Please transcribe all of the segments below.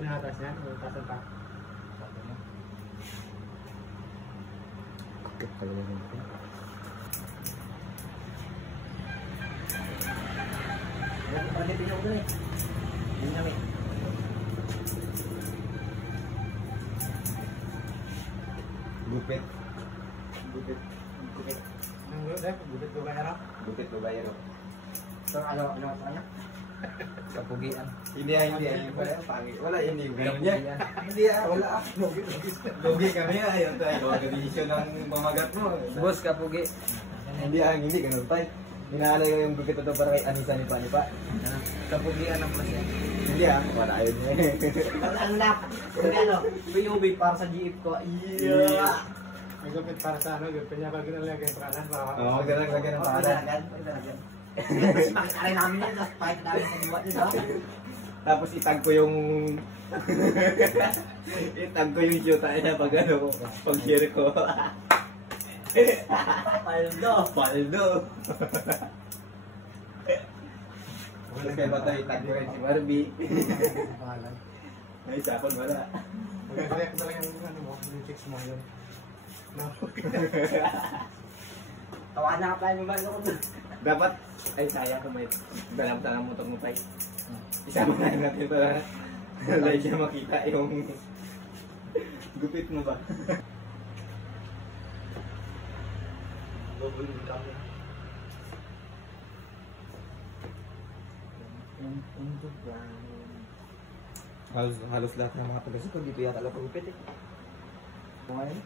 pinakatas niya, tasan pa. Kakit talaga yun. Pwede pinong doon eh. Yun kami. Gupit. Gupit. Gupit. Gupit ko kaya Gupit ko ba yun? So, ano sa kanya? Kapugian. Hindi. Pangit. Wala, hindi. Ganun yan. Hindi wala. Lugi kami ayaw tayo. Organisasyon ng pamagat mo. Boss, kapugi. Hindi ganun tayo. Minalo yung gupit ito para kay Anisa ni Pa. Kapugian ng plasya. Hindi wala yun. Ano na? Ano? PUV para sa GF ko. Yeah! may gupit para sa ano, gupit niya pag ginalagay yung pangalan. Oo, ganun ang pangalan. Tapos pakitarin namin yan, tapos pakita namin sa buwan nyo. Tapos itag ko yung shoot niya pag share ko. Paldo. Wala kayo ba tayo itag ko rin si Barbie? Pangalan. Ay, sapon wala. Mag-react na lang yung yung chicks mo yun. No? Tawa na ka pa yung bago ko. Dapat, ay sayang kung may dalam-dalam mo itong mutay. Isama na natin ito na. Like siya makita yung gupit mo ba? Double income na. Halos lahat ng mga taga-sito dito yata lang pagupit eh. Ngayon?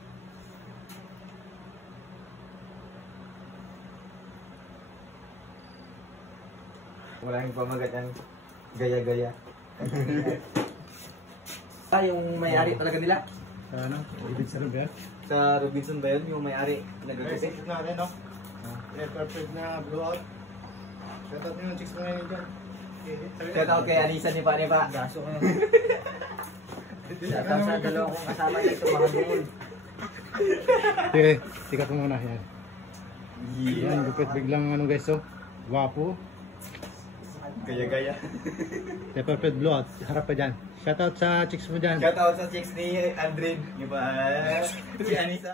Wala yung pamagat yan. Gaya-gaya. Yung may-ari talaga nila. Ano? Ibig sa Robert? Sa Robinson ba yun? Yung may-ari nagagupit? Guys, na rin, no? Perfect na blowout. Shoutout nyo yung chicks mo ngayon dyan. Shout out kay Anisa ni Pa. Gaso ko yun. Shout out sa dalawa kong kasama dito, mga bungol. Sige, tika ko muna yan. Yeah. Yan, gupit biglang ano guys, so. Guwapo. Gaya-gaya. Perfect blowout. Harap pa dyan. Shoutout sa chicks mo dyan. Shout out sa chicks ni Aldrin. Yung ba? Si Anisa.